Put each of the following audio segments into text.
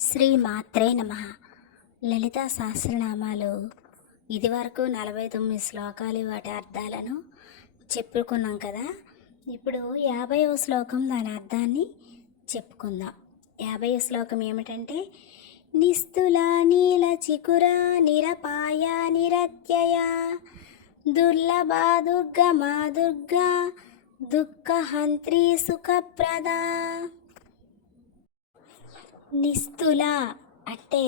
శ్రీ మాత్రే నమ. లలిత సహస్రనామాలు ఇదివరకు నలభై తొమ్మిది శ్లోకాలు వాటి అర్థాలను చెప్పుకున్నాం కదా. ఇప్పుడు యాభైవ శ్లోకం దాని అర్థాన్ని చెప్పుకుందాం. యాభైవ శ్లోకం ఏమిటంటే నిస్తుల నీల చికుర నిరపాయ నిరత్యయ దుర్లభ దుర్గమా దుర్గా దుఃఖహంత్రి సుఖప్రద నిస్తుల అంటే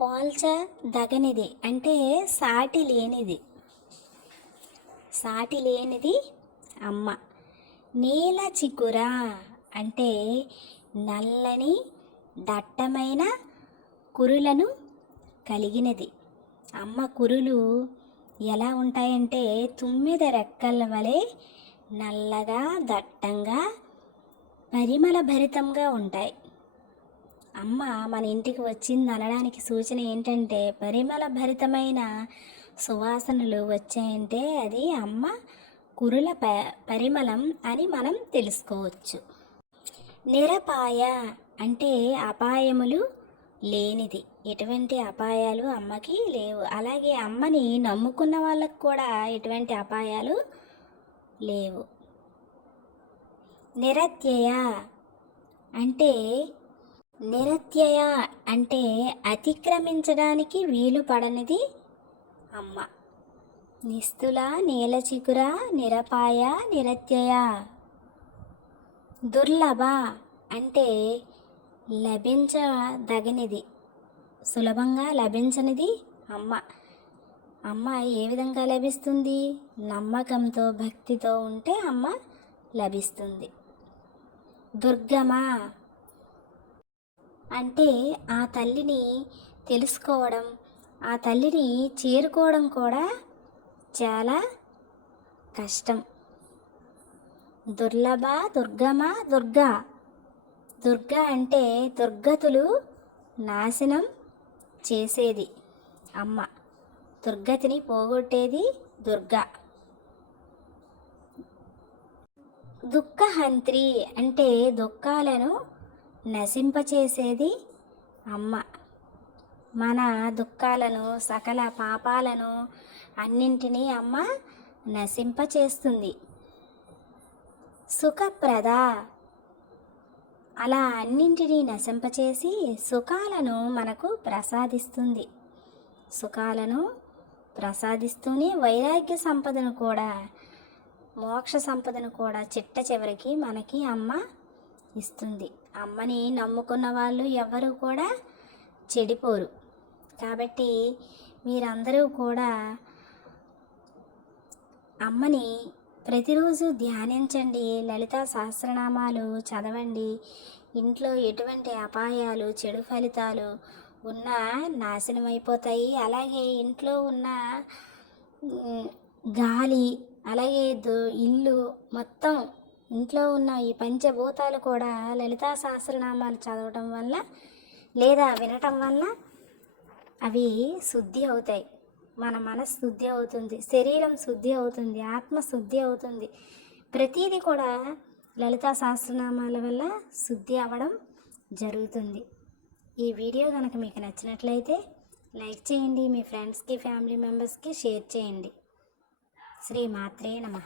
పోల్చదగనిది అంటే సాటి లేనిది. సాటి లేనిది అమ్మ. నీల చిగుర అంటే నల్లని దట్టమైన కురులను కలిగినది. అమ్మ కురులు ఎలా ఉంటాయంటే తుమ్మిద రెక్కల వలె నల్లగా దట్టంగా పరిమళ భరితంగా ఉంటాయి. అమ్మ మన ఇంటికి వచ్చింది అనడానికి సూచన ఏంటంటే పరిమళ భరితమైన సువాసనలు వచ్చాయంటే అది అమ్మ కురుల ప పరిమళం అని మనం తెలుసుకోవచ్చు. నిరపాయ అంటే అపాయములు లేనిది. ఎటువంటి అపాయాలు అమ్మకి లేవు. అలాగే అమ్మని నమ్ముకున్న వాళ్ళకు కూడా ఎటువంటి అపాయాలు లేవు. నిరత్యయ అంటే నిరత్యయ అంటే అతిక్రమించడానికి వీలు పడనిది అమ్మ. నిస్తుల నీలచికుర నిరపాయ నిరత్యయ. దుర్లభ అంటే లభించదగినది సులభంగా లభించనిది అమ్మ. అమ్మ ఏ విధంగా లభిస్తుంది? నమ్మకంతో భక్తితో ఉంటే అమ్మ లభిస్తుంది. దుర్గమా? అంటే ఆ తల్లిని తెలుసుకోవడం ఆ తల్లిని చేరుకోవడం కూడా చాలా కష్టం. దుర్లభ దుర్గమ దుర్గా? దుర్గా అంటే దుర్గతులు నాశనం చేసేది. అమ్మ దుర్గతిని పోగొట్టేది దుర్గా. దుఃఖహంత్రి అంటే దుఃఖాలను నశింపచేసేది అమ్మ. మన దుఃఖాలను సకల పాపాలను అన్నింటినీ అమ్మ నశింపచేస్తుంది. సుఖప్రద. అలా అన్నింటినీ నశింపచేసి సుఖాలను మనకు ప్రసాదిస్తుంది. సుఖాలను ప్రసాదిస్తూనే వైరాగ్య సంపదను కూడా మోక్ష సంపదను కూడా చిట్ట చివరికి మనకి అమ్మ ఇస్తుంది. అమ్మని నమ్ముకున్న వాళ్ళు ఎవరు కూడా చెడిపోరు. కాబట్టి మీరందరూ కూడా అమ్మని ప్రతిరోజు ధ్యానించండి. లలిత సహస్రనామాలు చదవండి. ఇంట్లో ఎటువంటి అపాయాలు చెడు ఫలితాలు ఉన్నా నాశనం అయిపోతాయి అలాగే ఇంట్లో ఉన్న గాలి అలాగే ఇల్లు మొత్తం ఇంట్లో ఉన్న ఈ పంచభూతాలు కూడా లలితా సహస్రనామాలు చదవటం వల్ల లేదా వినటం వల్ల అవి శుద్ధి అవుతాయి. మన మనసు శుద్ధి అవుతుంది శరీరం శుద్ధి అవుతుంది ఆత్మ శుద్ధి అవుతుంది. ప్రతీది కూడా లలితా సహస్రనామాల వల్ల శుద్ధి అవ్వడం జరుగుతుంది. ఈ వీడియో కనుక మీకు నచ్చినట్లయితే లైక్ చేయండి మీ ఫ్రెండ్స్కి ఫ్యామిలీ మెంబర్స్కి షేర్ చేయండి. శ్రీమాత్రే నమ.